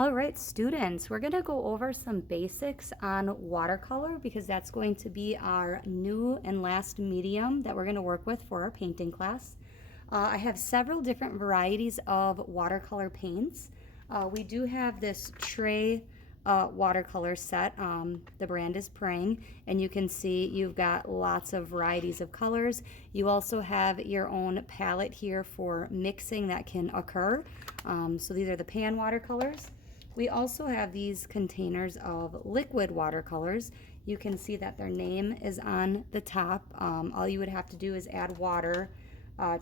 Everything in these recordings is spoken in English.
All right, students, we're going to go over some basics on watercolor because that's going to be our new and last medium that we're going to work with for our painting class. I have several different varieties of watercolor paints. We do have this tray watercolor set. The brand is Praying, and you can see you've got lots of varieties of colors. You also have your own palette here for mixing that can occur. So these are the pan watercolors. We also have these containers of liquid watercolors. You can see that their name is on the top. All you would have to do is add water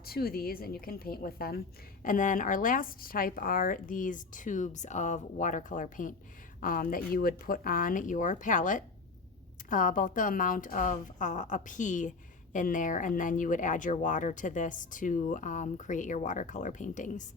to these and you can paint with them. And then our last type are these tubes of watercolor paint that you would put on your palette, about the amount of a pea in there, and then you would add your water to this to create your watercolor paintings.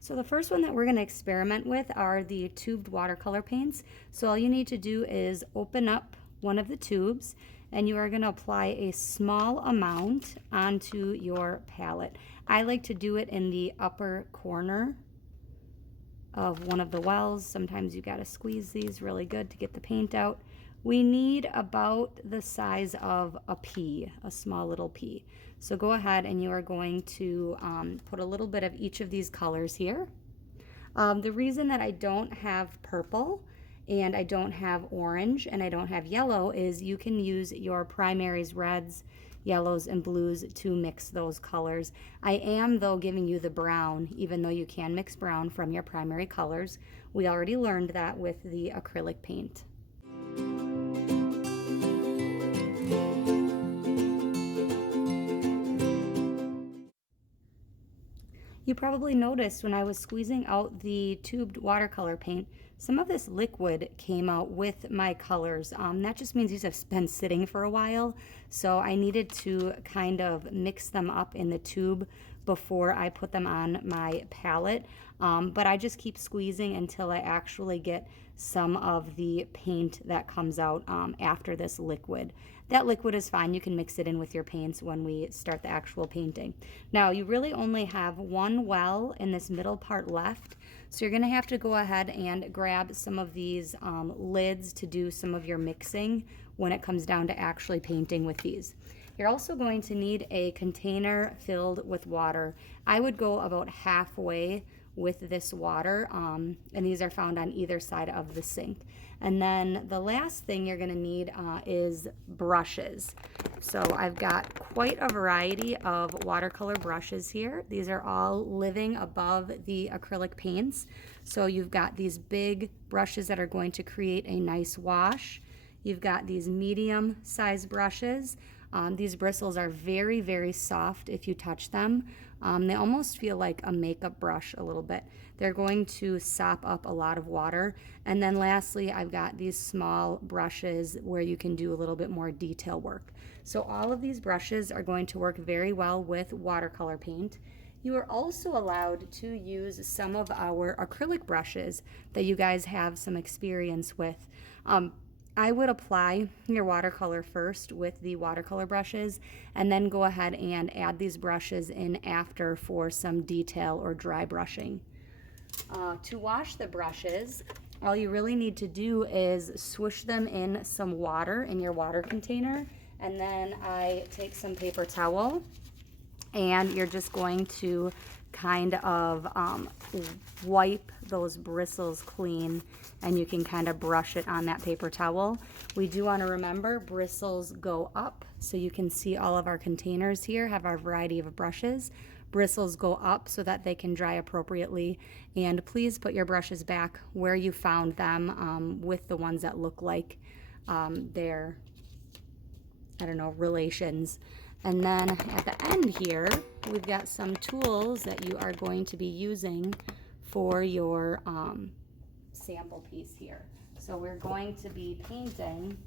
So the first one that we're going to experiment with are the tubed watercolor paints. So all you need to do is open up one of the tubes and you are going to apply a small amount onto your palette. I like to do it in the upper corner of one of the wells. Sometimes you got to squeeze these really good to get the paint out. We need about the size of a pea, a small little pea. So go ahead and you are going to put a little bit of each of these colors here. The reason that I don't have purple and I don't have orange and I don't have yellow is you can use your primaries, reds, yellows, and blues to mix those colors. I am, though, giving you the brown, even though you can mix brown from your primary colors. We already learned that with the acrylic paint. You probably noticed when I was squeezing out the tubed watercolor paint, some of this liquid came out with my colors. That just means these have been sitting for a while, so I needed to kind of mix them up in the tube before I put them on my palette. But I just keep squeezing until I actually get some of the paint that comes out after this liquid. That liquid is fine. You can mix it in with your paints when we start the actual painting. Now, you really only have one well in this middle part left, so you're going to have to go ahead and grab some of these lids to do some of your mixing when it comes down to actually painting with these. You're also going to need a container filled with water. I would go about halfway with this water, and these are found on either side of the sink. And then the last thing you're going to need is brushes. So I've got quite a variety of watercolor brushes here. These are all living above the acrylic paints. So you've got these big brushes that are going to create a nice wash. You've got these medium size brushes. These bristles are very, very soft if you touch them. They almost feel like a makeup brush a little bit. They're going to sop up a lot of water. And then lastly, I've got these small brushes where you can do a little bit more detail work. So all of these brushes are going to work very well with watercolor paint. You are also allowed to use some of our acrylic brushes that you guys have some experience with. I would apply your watercolor first with the watercolor brushes and then go ahead and add these brushes in after for some detail or dry brushing. To wash the brushes, all you really need to do is swoosh them in some water in your water container, and then I take some paper towel and you're just going to kind of wipe those bristles clean, and you can kind of brush it on that paper towel. We do want to remember bristles go up, so you can see all of our containers here have our variety of brushes. Bristles go up so that they can dry appropriately, and please put your brushes back where you found them with the ones that look like they're, I don't know, relations. And then at the end here, we've got some tools that you are going to be using for your sample piece here. So we're going to be painting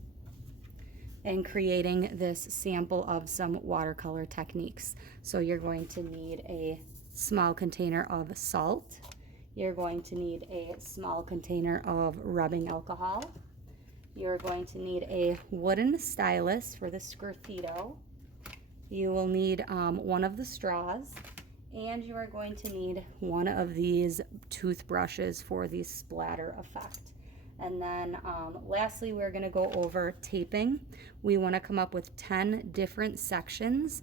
and creating this sample of some watercolor techniques. So you're going to need a small container of salt. You're going to need a small container of rubbing alcohol. You're going to need a wooden stylus for the sgraffito. You will need one of the straws, and you are going to need one of these toothbrushes for the splatter effect. And then lastly, we're going to go over taping. We want to come up with 10 different sections,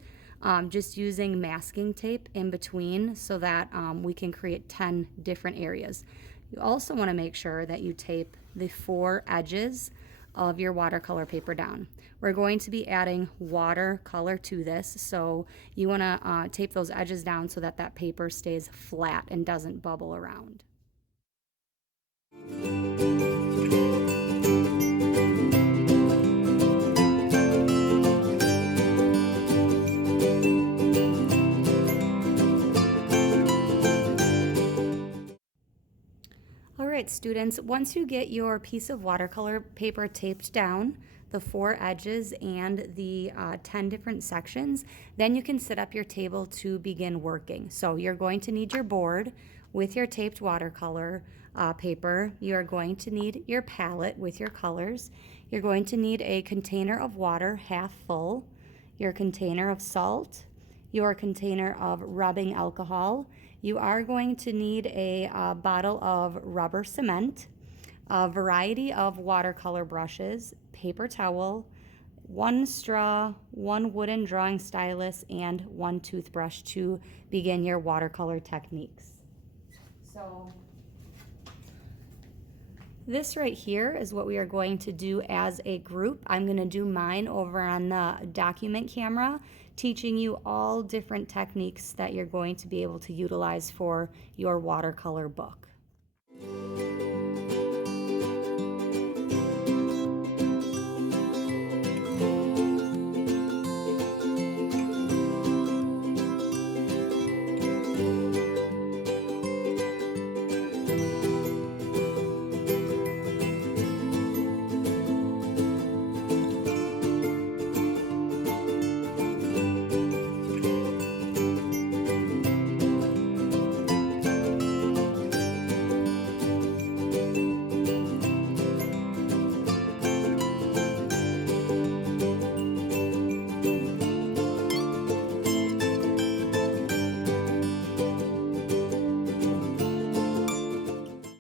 just using masking tape in between so that we can create 10 different areas. You also want to make sure that you tape the 4 edges of your watercolor paper down. We're going to be adding watercolor to this, so you want to tape those edges down so that that paper stays flat and doesn't bubble around. All right, students, once you get your piece of watercolor paper taped down, the 4 edges and the 10 different sections, then you can set up your table to begin working. So you're going to need your board with your taped watercolor paper. You're going to need your palette with your colors. You're going to need a container of water half full, your container of salt, your container of rubbing alcohol. You are going to need a bottle of rubber cement, a variety of watercolor brushes, paper towel, 1 straw, 1 wooden drawing stylus, and 1 toothbrush to begin your watercolor techniques. So this right here is what we are going to do as a group. I'm going to do mine over on the document camera, teaching you all different techniques that you're going to be able to utilize for your watercolor book.